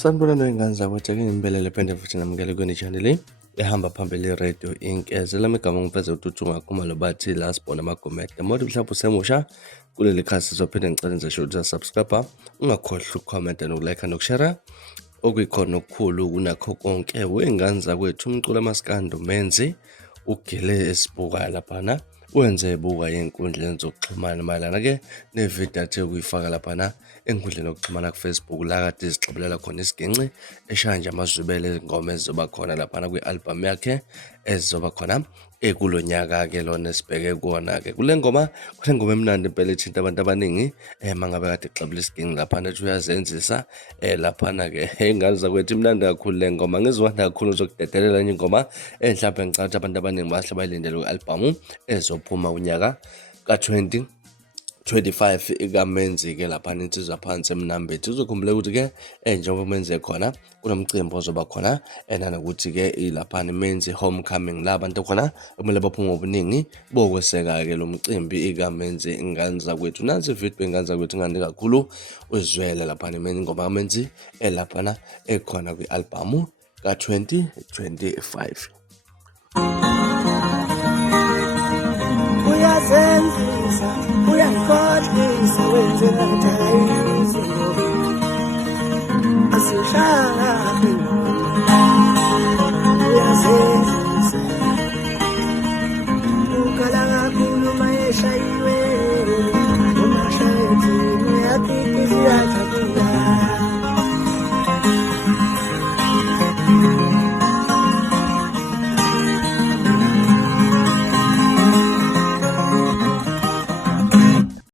Sanibonani wey'ngane zakwethu, ake ngimbelele phinde futhi namukele kweni channel ehamba phambili Radio Inc. Zelami igama ngifeze uTutu ngakhuma lo bathi la sibona amagomede. Modi mhlawumbe usemusha kuleli khasi sizophinde ngicela nje ukuthi subscribe, ungakhohlwa ukukhomenta nokulike nokushare. Okuyikhona okukhulu kunakho konke wey'ngane zakwethu, umculo amaskando menzi ugile esibuka laphana wenze buka ey'nkundleni zokuxhumana mayelana-ke nevidiyo athe ukuyifaka laphana enkundleni yokuxhumana ku-Facebook la kade izixabulela khona isiginci eshaya nje amazwibele ezingoma ezizoba khona laphana kwi-album yakhe ezizoba khona kulo nyaka-ke lona esibheke kuwona-ke. Kule ngoma emnandi impela ethinta abantu abaningi mangabe kade exabula isiginci laphana ethi uyazenzisa laphana-ke ey'ngane zakwethu imnandi kakhulu le ngoma, ngizwanda kakhulu zokudedelela nye ingoma mhlawumbe ngicabanga ukuthi abantu abaningi bahle bayilindele kwi-album ezophuma unyaka ka-2025 ikamenzi-ke laphana insizwa phansi emnambethi. Uzokhumbula ukuthi-ke njengoba umenze khona kunomcimbi ozoba khona nanokuthi-ke ilaphana imenzi homecoming la abantu khona kumele baphume ngobuningi bokweseka-ke lo mcimbi ikamenzi ingane zakwethu. Nansi ividiyo ingane zakwethu ngande kakhulu uzwele laphana imenzi ingoma kamenzi laphana ekhona kwi-album ka-2025. Uyazenzisa, uyangikhohlisa, wenzela njani izinto. Asihlala